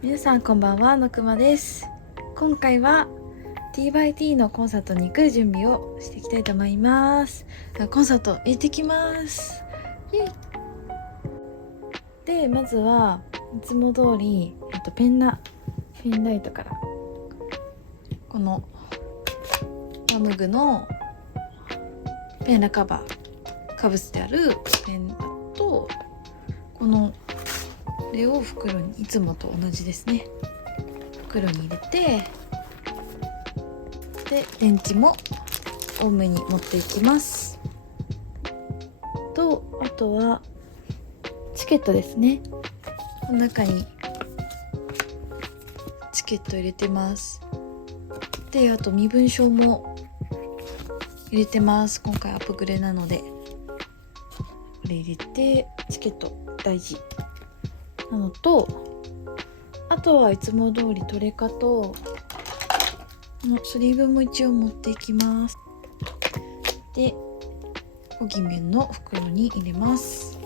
皆さんこんばんは、のくまです。今回は T/T のコンサートに行く準備をしていきたいと思います。コンサート行ってきます。イエイ。で、まずはいつも通り、ペンライトからこのラムグのペンラカバーかぶせてあるペンと、このレを袋にいつもと同じですね、袋に入れて、で電池も多めに持っていきますと、あとはチケットですね。この中にチケット入れてます。で、あと身分証も入れてます。今回アップグレなのでこれ入れて、チケット大事なのと、あとはいつも通りトレカとのスリーブも一応持っていきます。で、コギメンの袋に入れます。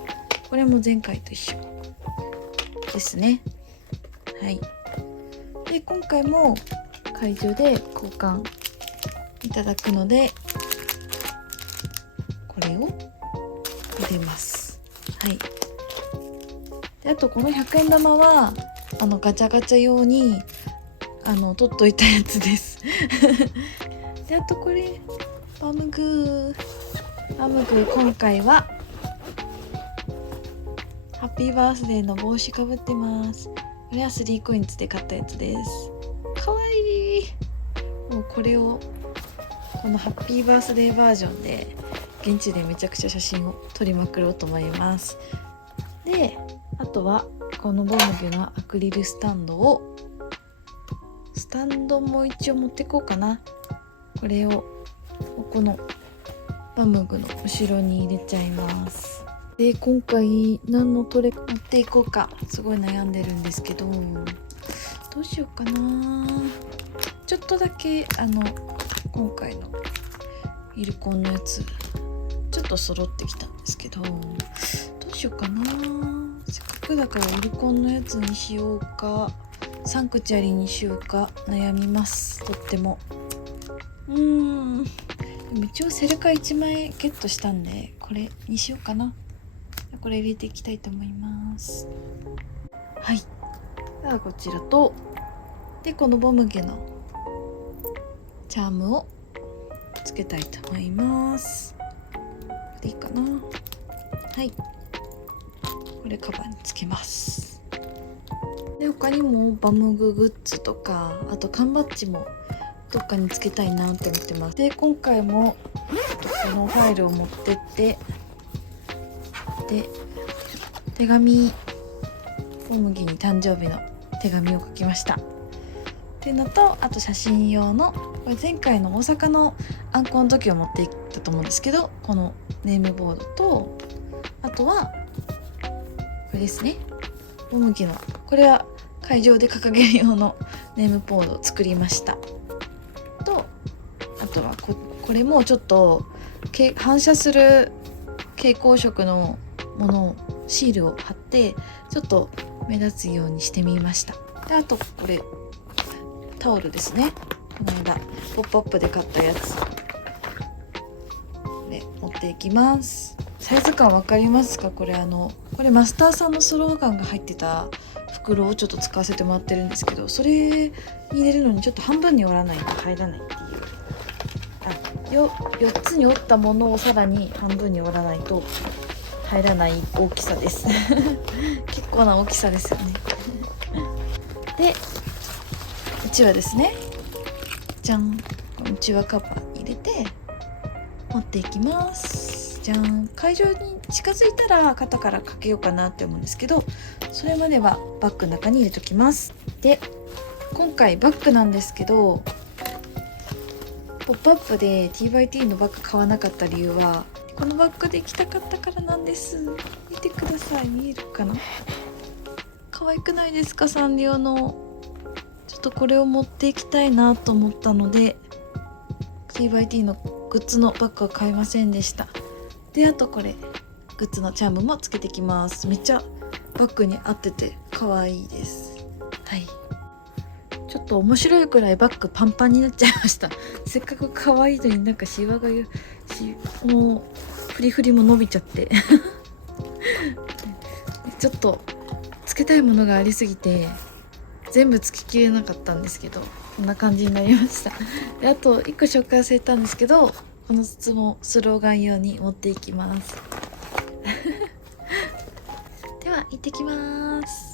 これも前回と一緒ですね。はい。で、今回も会場で交換いただくので、これを入れます。はい。で、あとこの100円玉はガチャガチャ用に取っといたやつですで、あとこれバムグ今回はハッピーバースデーの帽子かぶってます。これは3コインズで買ったやつです。かわいい。もうこれをこのハッピーバースデーバージョンで現地でめちゃくちゃ写真を撮りまくろうと思います。で、あとはこのボムゲのアクリルスタンドも一応持ってこうかな。これをこのバムグの後ろに入れちゃいます。で、今回何のトレ持っていこうかすごい悩んでるんですけど、どうしようかな。ちょっとだけ今回のイルコンのやつちょっと揃ってきたんですけど、どうしようかな。せっかくだからイルコンのやつにしようか、サンクチュアリにしようか悩みます。とってもでも一応セルカ1枚ゲットしたんで、これにしようかな。これ入れていきたいと思います。はい。ではこちらと、でこのボムゲのチャームをつけたいと思います。でいいかな。はい。これカバーにつけます。で、他にもバムググッズとか、あと缶バッジもどっかにつけたいなって思ってます。で、今回もこのファイルを持ってって、で手紙、ボムギに誕生日の手紙を書きましたっていうのと、あと写真用の、これ前回の大阪のアンコの時を持っていったと思うんですけど、このネームボードと、あとはこれですね、ボムギの、これは会場で掲げる用のネームボードを作りましたと、あとはこれもちょっと反射する蛍光色のものをシールを貼ってちょっと目立つようにしてみました。で、あとこれタオルですね。この間ポップアップで買ったやつで持っていきます。サイズ感わかりますか？これマスターさんのスローガンが入ってた袋をちょっと使わせてもらってるんですけど、それに入れるのにちょっと半分に折らないと入らないっていう、4つに折ったものをさらに半分に折らないと入らない大きさです結構な大きさですよねで、うちわですね。じゃん。うちわカバー入れて持っていきます。じゃん。会場に近づいたら肩からかけようかなって思うんですけど、それまではバッグの中に入れときます。で、今回バッグなんですけど、ポップアップで T/T のバッグ買わなかった理由は、このバッグで行きたかったからなんです。見てください。見えるかな。可愛くないですか？サンリオの。ちょっとこれを持っていきたいなと思ったので T/T のグッズのバッグは買いませんでした。で、あとこれグッズのチャームもつけてきます。めっちゃバッグに合ってて可愛いです。はい、ちょっと面白いくらいバッグパンパンになっちゃいました。せっかく可愛いのになんかシワがもうフリフリも伸びちゃってちょっとつけたいものがありすぎて全部つけきれなかったんですけど、こんな感じになりました。であと1個紹介忘れたんですけど、この筒もスローガン用に持っていきますでは行ってきます。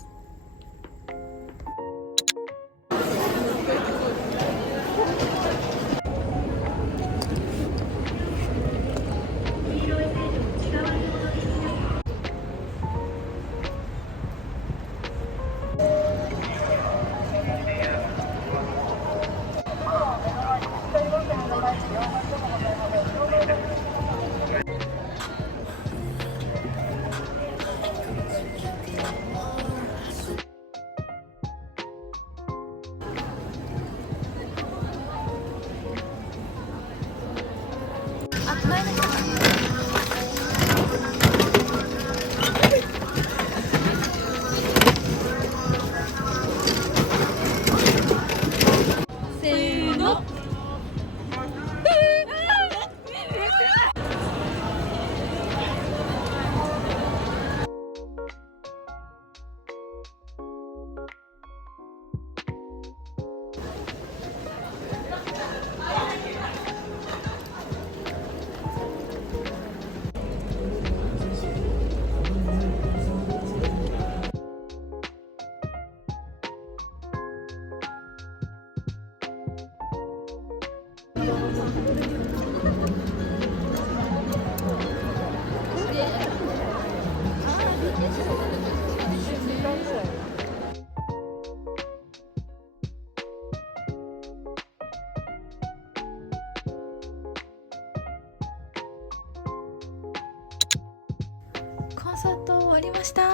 コンサート終わりました。い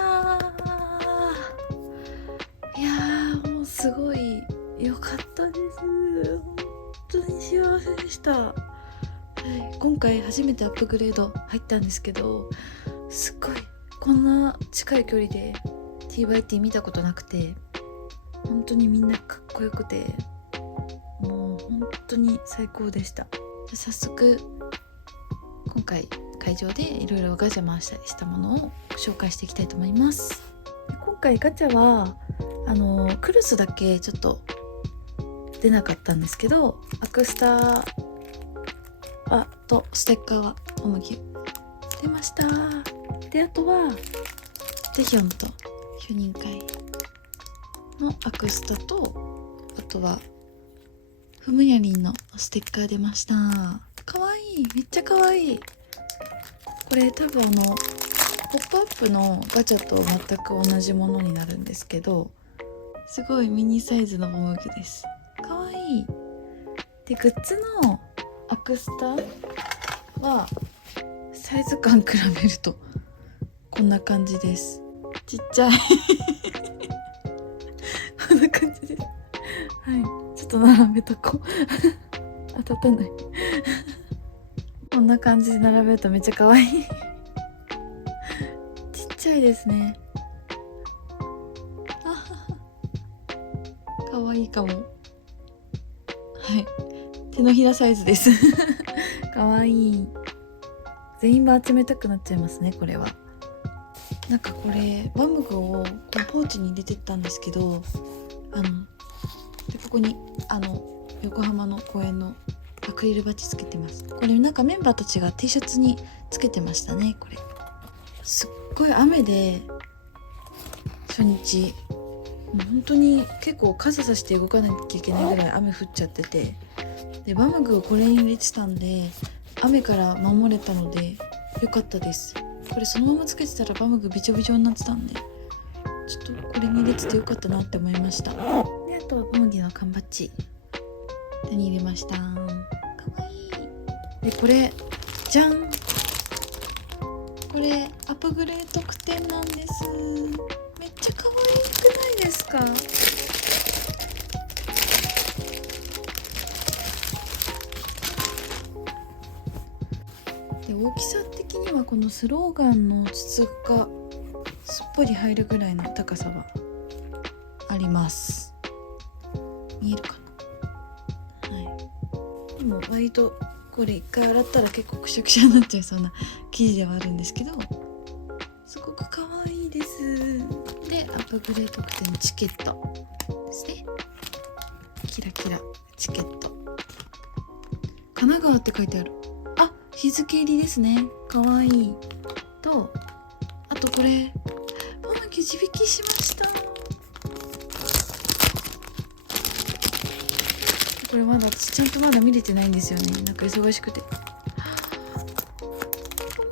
やーもうすごい良かったです。本当に幸せでした。はい、今回初めてアップグレード入ったんですけど、すっごいこんな近い距離で TYT 見たことなくて、本当にみんなかっこよくて、もう本当に最高でした。早速今回会場でいろいろガチャ回したりしたものを紹介していきたいと思います。今回ガチャはクルスだけちょっと出なかったんですけど、アクスタとステッカーはオムギュ出ました。であとはテヒョンとヒュニン会のアクスタと、あとはフムヤリンのステッカー出ました。かわいい、めっちゃかわいい。これ多分ポップアップのガチャと全く同じものになるんですけど、すごいミニサイズのオムギュです。かわいい。でグッズのアクスタはサイズ感比べるとこんな感じです。ちっちゃいこんな感じです。はい、ちょっと並べとこう当たったないこんな感じで並べるとめっちゃ可愛いちっちゃいですね。可愛いかも。はい、手のひらサイズです可愛い。全員集めたくなっちゃいますね、これは。なんかこれバムグをこのポーチに入れてったんですけど、でここに横浜の公園のアクリルバッジつけてます。これなんかメンバーたちが T シャツにつけてましたね。これすっごい雨で初日もう本当に結構傘さして動かなきゃいけないぐらい雨降っちゃってて、でバムグをこれに入れてたんで雨から守れたので良かったです。これそのままつけてたらバムグびちょびちょになってたんで、ちょっとこれに入れてて良かったなって思いました。であとはオムギの缶バッジ手に入れました。かわいい。でこれじゃん、これアップグレード特典なんです。めっちゃ可愛くないですか。で大きさ的にはこのスローガンの筒がすっぽり入るぐらいの高さはああります。見えるかな。はい。でも割とこれ一回洗ったら結構くしゃくしゃになっちゃいそうな生地ではあるんですけど、すごく可愛いです。で、アップグレード特典のチケットですね。キラキラチケット。神奈川って書いてある。あ、日付入りですね。可愛い。と、あとこれ、ポムキ地引きしました。これまだ私ちゃんとまだ見れてないんですよね。なんか忙しくて。ポム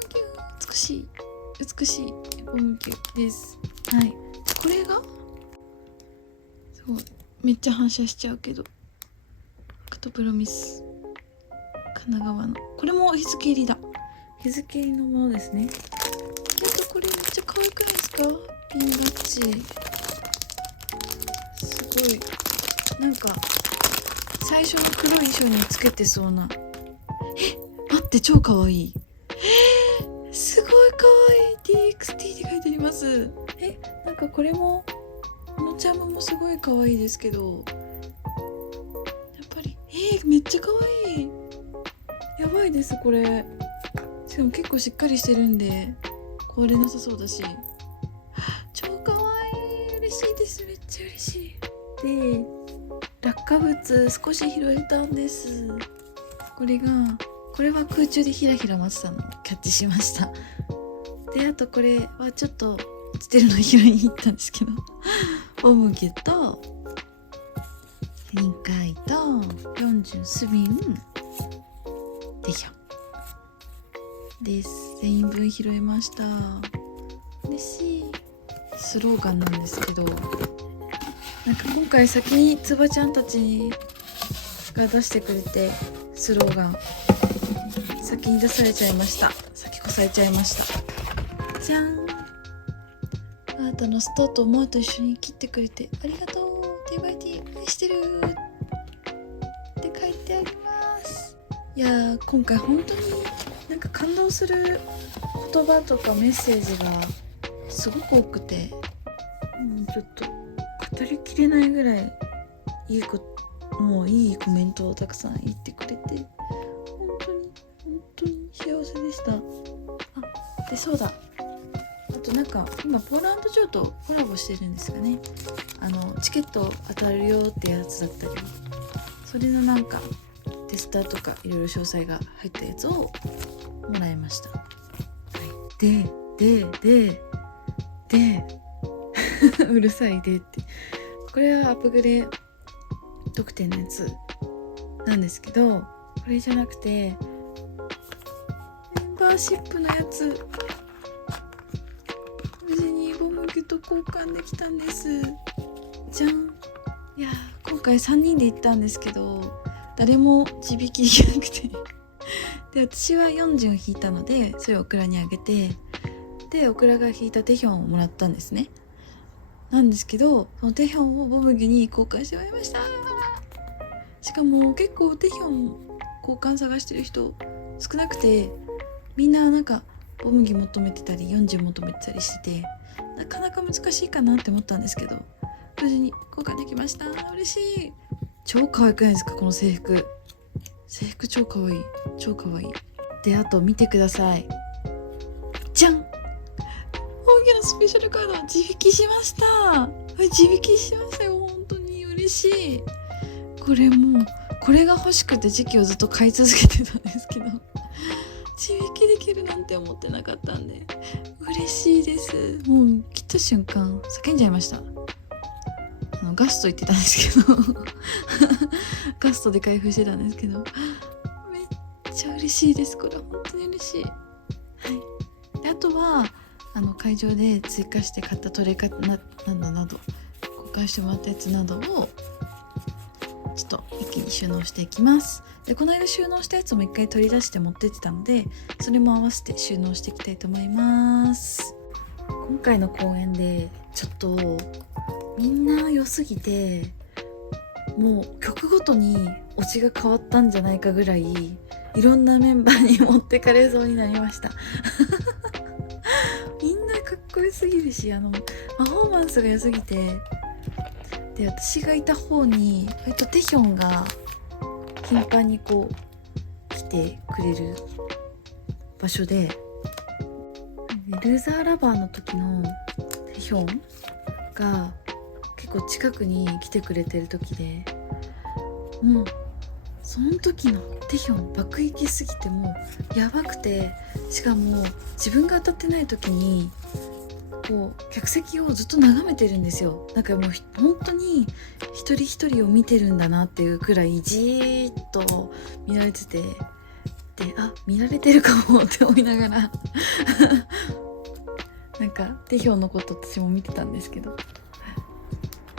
キュ美しい美しいポムキュです。はい。これがすごいめっちゃ反射しちゃうけど、カトプロミス神奈川のこれも日付入りだ。日付入りのものですね。これめっちゃ可愛くないですか？ピンバッジすごいなんか最初の黒い衣装につけてそうな。待って超可愛い。すごい可愛い DXT って書いてあります。なんかこれもこのチャームもすごい可愛いですけど、やっぱりめっちゃ可愛い。やばいですこれ。しかも結構しっかりしてるんで壊れなさそうだし、超可愛い。嬉しいです。めっちゃ嬉しい。で落下物少し拾えたんです。これは空中でひらひら待ってたのをキャッチしました。であとこれはちょっと落ちてるの拾いに行ったんですけどオムゲと臨海と40スビンでしょです。全員分拾いました。嬉しい。スローガンなんですけど、なんか今回先につばちゃんたちが出してくれて、スローガン先に出されちゃいました。先越されちゃいました。じゃん。あなたのスタートをマーと一緒に切ってくれてありがとう。TYT 愛してるって書いてあります。いやー今回本当になんか感動する言葉とかメッセージがすごく多くて、ちょっと語りきれないぐらいもういいコメントをたくさん言ってくれて本当に幸せでした。でそうだ、あとなんか今ポーランド城とコラボしてるんですかね。チケット当たるよってやつだったり、それのなんかテスターとかいろいろ詳細が入ったやつをもらいました。はい、でうるさいでって、これはアップグレ特典のやつなんですけど、これじゃなくてメンバーシップのやつ、無事にボムギと交換できたんです。じゃん。いや今回3人で行ったんですけど誰も地引きできなくてで私は40を引いたのでそれをオクラにあげて、でオクラが引いたテヒョンをもらったんですね。なんですけどそのテヒョンをボムギに交換してもらいました。しかも結構テヒョン交換探してる人少なくて、みんななんかボムギ求めてたり40求めてたりしてて、なかなか難しいかなって思ったんですけど無事に交換できました。嬉しい。超可愛くないですかこの制服。制服超可愛い、超可愛い。であと見てください。じゃん、大きなスペシャルカード自引きしました。自引きしましたよ。本当に嬉しい。これが欲しくて時期をずっと買い続けてたんですけど自引きできるなんて思ってなかったんで嬉しいです。もう切った瞬間叫んじゃいました。ガスト行ってたんですけどガストで開封してたんですけどめっちゃ嬉しいです。これ本当に嬉しい。はい。であとは会場で追加して買ったトレカなど交換してもらったやつなどをちょっと一気に収納していきます。でこの間収納したやつも一回取り出して持ってってたのでそれも合わせて収納していきたいと思います。今回の公演でちょっとみんな良すぎてもう曲ごとにオチが変わったんじゃないかぐらいいろんなメンバーに持ってかれそうになりましたみんなかっこよすぎるしパフォーマンスが良すぎてで私がいた方に割とテヒョンが頻繁にこう来てくれる場所で、ルーザーラバーの時のテヒョンが結構近くに来てくれてる時で、もうその時のテヒョン爆撃すぎてもうやばくて、しかも自分が当たってない時にこう客席をずっと眺めてるんですよ。なんかもう本当に一人一人を見てるんだなっていうくらいじーっと見られてて、で見られてるかもって思いながらなんかテヒョンのこと私も見てたんですけど、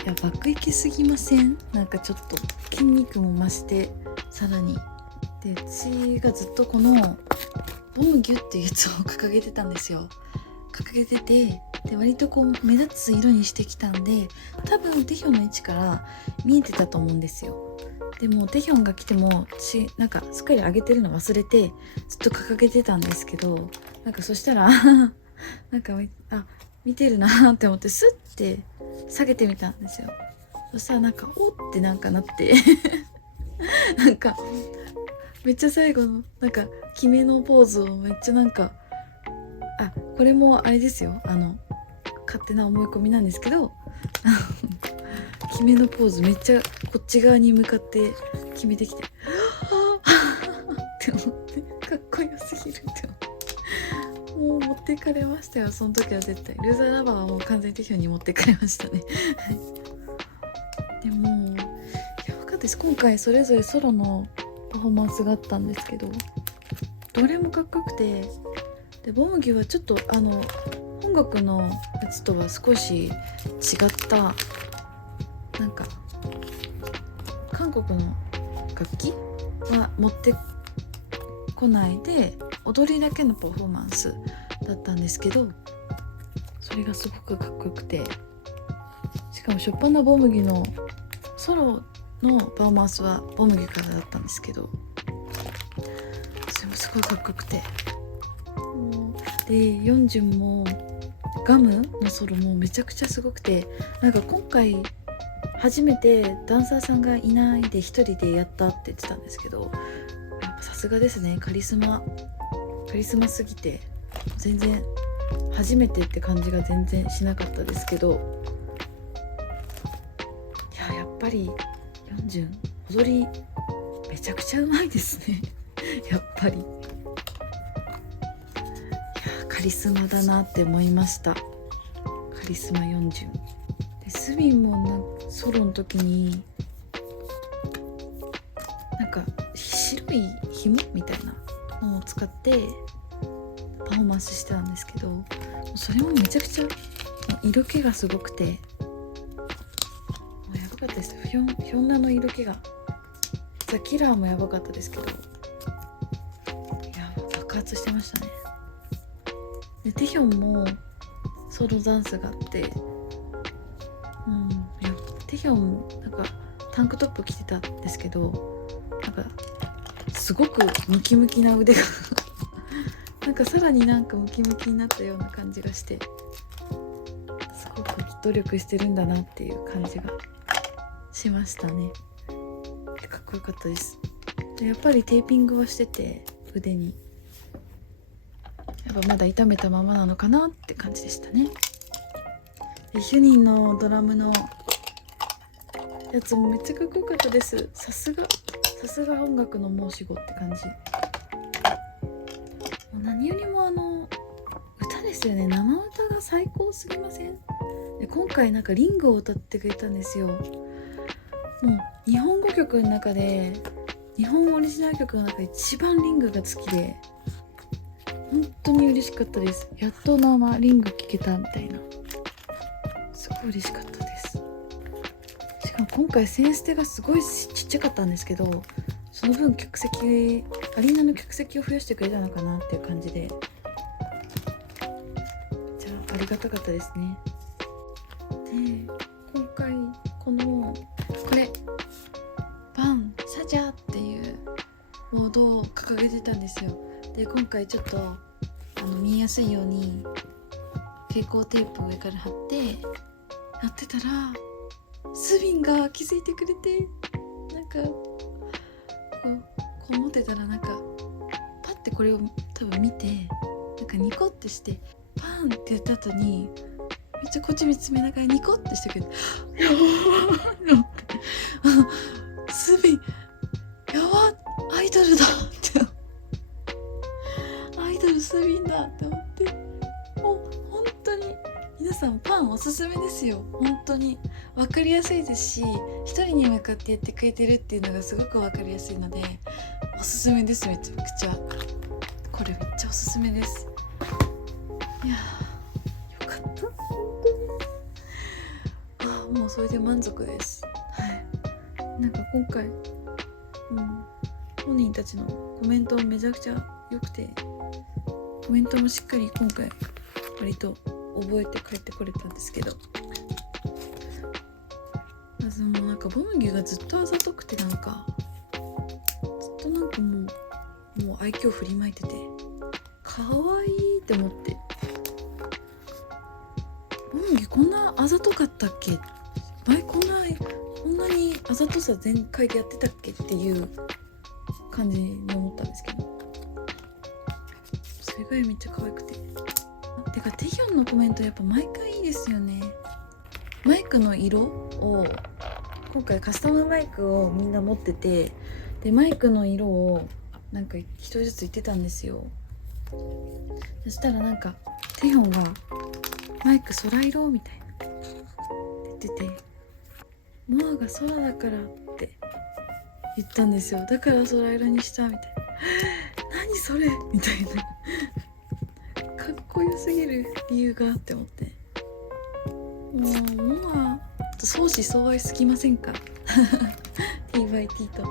いや爆撃すぎません？なんかちょっと筋肉も増してさらに。で私がずっとこのボムギュっていうやつを掲げてたんですよ。掲げてて、で割とこう目立つ色にしてきたんで、多分テヒョンの位置から見えてたと思うんですよ。でもテヒョンが来てもなんかすっかり上げてるの忘れてずっと掲げてたんですけど、なんかそしたらなんか見てるなって思ってスッて下げてみたんですよ。そしたらなんかおってなんかなってなんかめっちゃ最後のなんか決めのポーズをめっちゃなんかこれもあれですよ、勝手な思い込みなんですけど決めのポーズめっちゃこっち側に向かって決めてきてって思ってかっこよすぎるって思って、もう持ってかれましたよ。その時は絶対ルーザーラバーはもう完全にテヒョンに持ってかれましたねでもやばかったです。今回それぞれソロのパフォーマンスがあったんですけど、どれもかっこよくて、でボムギュはちょっと本楽のやつとは少し違ったなんか韓国の楽器は持ってこないで踊りだけのパフォーマンスだったんですけど、それがすごくかっこよくて、しかも初っ端のボムギュのソロのパフォーマンスはボムギュからだったんですけど、それもすごいかっこよくて、でヨンジュンもガムのソロもめちゃくちゃすごくて、なんか今回初めてダンサーさんがいないで一人でやったって言ってたんですけど、やっぱさすがですね。カリスマすぎて全然初めてって感じが全然しなかったですけど、やっぱりヨンジュン踊りめちゃくちゃうまいですねやっぱりカリスマだなって思いました。カリスマヨンジュンで、スビンもソロの時になんか白い紐みたいなのを使ってパフォーマンスしてたんですけど、それもめちゃくちゃ色気がすごくて、もうやばかったです。ヒョンナの色気が、ザ・キラーもやばかったですけど、爆発してましたね。でテヒョンもソロダンスがあって、テヒョンなんかタンクトップ着てたんですけど、なんかすごくムキムキな腕がなんかさらになんかムキムキになったような感じがして、すごく努力してるんだなっていう感じがしましたね。かっこよかったです。でやっぱりテーピングはしてて、腕にやっぱまだ痛めたままなのかなって感じでしたね。でヒュニンのドラムのやつもめっちゃかっこよかったです。さすが音楽の申し子って感じ。何よりも歌ですよね。生歌が最高すぎません？で今回なんかリングを歌ってくれたんですよ。もう日本語曲の中で、日本オリジナル曲の中で一番リングが好きで、本当に嬉しかったです。やっと生リング聴けたみたいな、すごい嬉しかったです。しかも今回センステがすごいちっちゃかったんですけど、その分アリーナの客席を増やしてくれたのかなっていう感じで、めっちゃありがたかったですね。で今回これバンサジャーっていうボードを掲げてたんですよ。で今回ちょっと見えやすいように蛍光テープを上から貼ってやってたら、スビンが気づいてくれて、なんかこう思ってたら、なんかパッてこれを多分見て、なんかニコってしてパーンって言った後にめっちゃこっち見つめながらニコってしてくれてスビンやば、アイドルだってアイドルスビンだって思って、もう本当に皆さんパンおすすめですよ。本当に分かりやすいですし、一人に向かってやってくれてるっていうのがすごく分かりやすいのでおすすめです。めちゃくちゃこれめっちゃおすすめです。いやーよかった、本当にもうそれで満足です。はい、なんか今回、本人たちのコメントめちゃくちゃ良くて、コメントもしっかり今回割と覚えて帰ってこれたんですけど、まずもうなんかボムギがずっとあざとくて、なんかずっとなんかもう愛嬌振りまいてて可愛いって思って、ボムギこんなあざとかったっけ、前こんなにあざとさ全開でやってたっけっていう感じに思ったんですけど、それぐらいめっちゃ可愛くて、てかテヒョンのコメントやっぱ毎回いいですよね。マイクの色を今回カスタムマイクをみんな持ってて、でマイクの色をなんか一人ずつ言ってたんですよ。そしたらなんかテヒョンがマイク空色みたいなって言ってて、モアが空だからって言ったんですよ。だから空色にしたみたいな何それみたいなかっこよすぎる理由がって思って、もうモア相思相愛すぎませんかTYT と。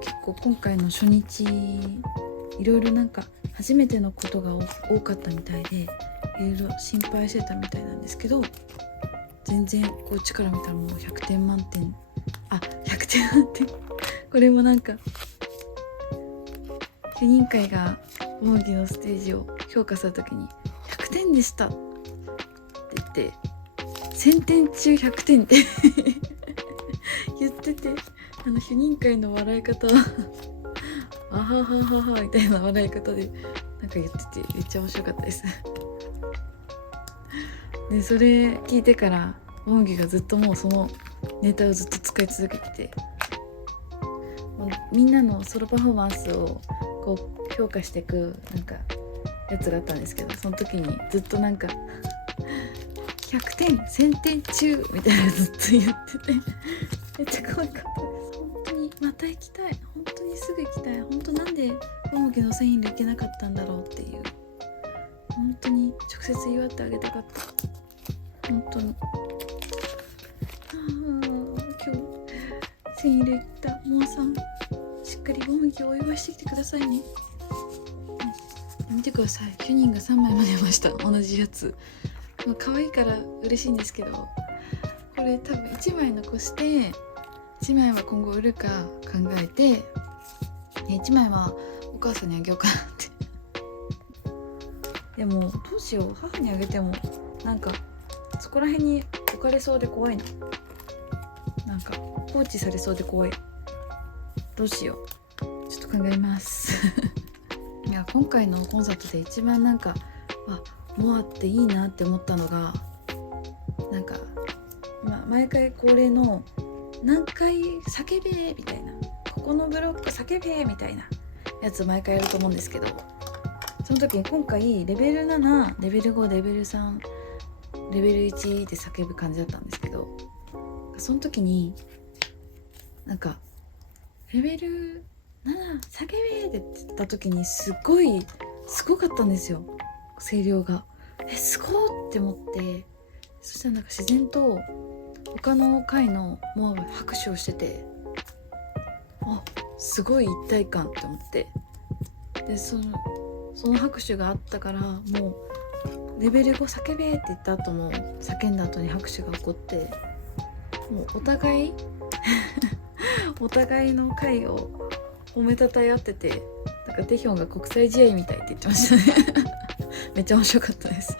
結構今回の初日いろいろなんか初めてのことが多かったみたいで、いろいろ心配してたみたいなんですけど、全然こっちから見たらもう100点満点、100点満点これもなんか主任会がボムギのステージを評価するときに100点でしたって言って1000点中100点って言ってて、主任会の笑い方はあははははみたいな笑い方でなんか言っててめっちゃ面白かったですでそれ聞いてからボムギがずっともうそのネタをずっと使い続けてて、みんなのソロパフォーマンスをこう評価していくなんかやつがあったんですけど、その時にずっとなんか100点1000点中みたいなずっと言っててめっちゃ可愛かったです。本当にまた行きたい、本当にすぐ行きたい、本当なんでボムギの1000円で行けなかったんだろうっていう、本当に直接祝ってあげたかった。本当に今日1000円で行ったモアさん、しっかりボムギをお祝いしてきてくださいね。見てください、主任が3枚まで出ました。同じやつ、可愛いから嬉しいんですけど、これ多分1枚残して1枚は今後売るか考えて、1枚はお母さんにあげようかなってでもどうしよう、母にあげてもなんかそこら辺に置かれそうで怖いな、なんか放置されそうで怖い、どうしよう、ちょっと考えますいや今回のコンサートで一番なんかモアっていいなって思ったのが、なんか、毎回恒例の何回叫べみたいな、ここのブロック叫べみたいなやつ毎回やると思うんですけど、その時に今回レベル7、レベル5、レベル3、レベル1で叫ぶ感じだったんですけど、その時になんかレベル7叫べって言った時にすごかったんですよ、声量が。すごーって思って、そしたらなんか自然と他の回のモアが拍手をしてて、すごい一体感って思って、でその拍手があったから、もうレベル5叫べって言った後も叫んだ後に拍手が起こって、もうお互いお互いの回を褒めたたえ合ってて、なんかテヒョンが国際試合みたいって言ってましたねめっちゃ面白かったです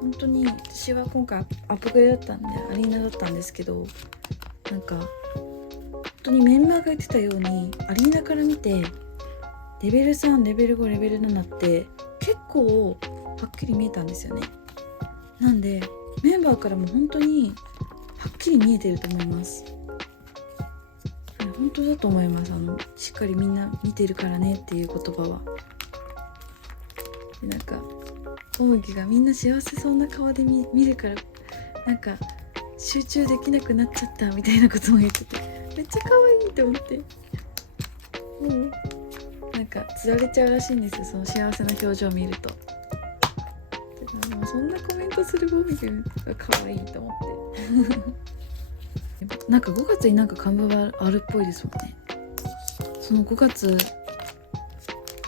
本当に私私は今回アップグレードだったんでアリーナだったんですけど、なんか本当にメンバーが言ってたようにアリーナから見てレベル3、レベル5、レベル7って結構はっきり見えたんですよね。なんでメンバーからも本当にはっきり見えてると思います。本当だと思います。しっかりみんな見てるからねっていう言葉は。でなんかおむぎがみんな幸せそうな顔で見るからなんか集中できなくなっちゃったみたいなことも言ってて、めっちゃ可愛いと思って、なんかつられちゃうらしいんですよ、その幸せな表情を見ると。でもそんなコメントするおむぎが可愛いと思ってなんか5月になんか看板があるっぽいですもんね。その5月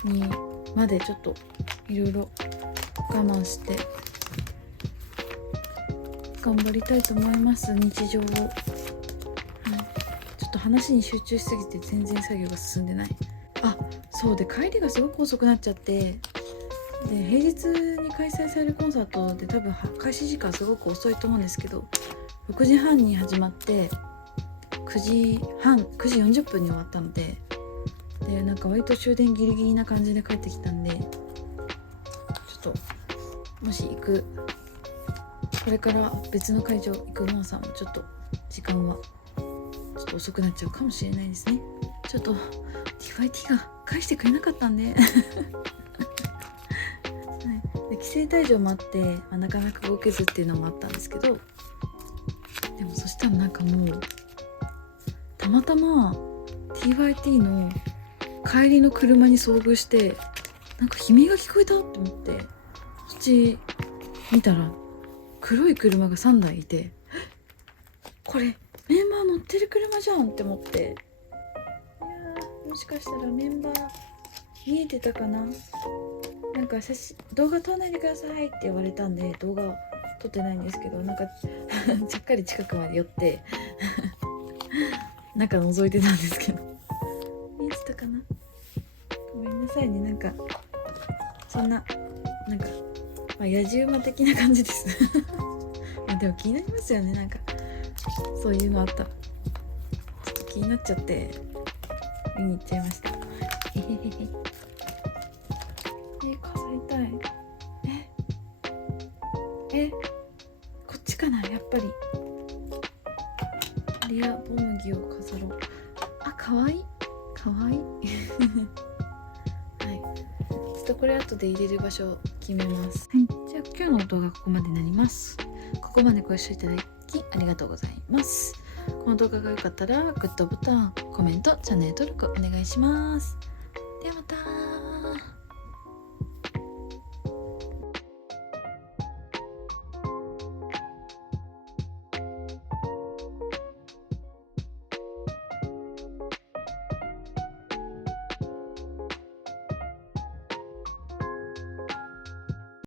にまでちょっといろいろ我慢して頑張りたいと思います。日常を、ちょっと話に集中しすぎて全然作業が進んでない。そうで帰りがすごく遅くなっちゃって、で平日に開催されるコンサートで多分開始時間すごく遅いと思うんですけど、6時半に始まって9時40分に終わったので、なんか割と終電ギリギリな感じで帰ってきたんで、ちょっともしこれから別の会場行くモンさんもちょっと時間はちょっと遅くなっちゃうかもしれないですね。ちょっと TYT が返してくれなかったんで、で規制退場もあって、なかなか動けずっていうのもあったんですけど、でもそしたらなんかもうたまたま TYT の帰りの車に遭遇して、なんか悲鳴が聞こえたって思って、そっち見たら黒い車が3台いて、これメンバー乗ってる車じゃんって思って、いやもしかしたらメンバー見えてたかな。なんか動画撮らないでくださいって言われたんで動画撮ってないんですけど、なんかちゃっかり近くまで寄ってなんか覗いてたんですけど、見えてたかな。ごめんなさいね。なんかそんななんか、野じ馬的な感じですでも気になりますよね。なんかそういうのあったらちょっと気になっちゃって見に行っちゃいました飾りたい。こっちかな。やっぱりレアボムギを飾ろう。かわいいかわいいはい、ちょっとこれ後で入れる場所を決めます。じゃあ今日の動画ここまでになります。ここまでご視聴いただきありがとうございます。この動画が良かったらグッドボタン、コメント、チャンネル登録お願いします。ではまた。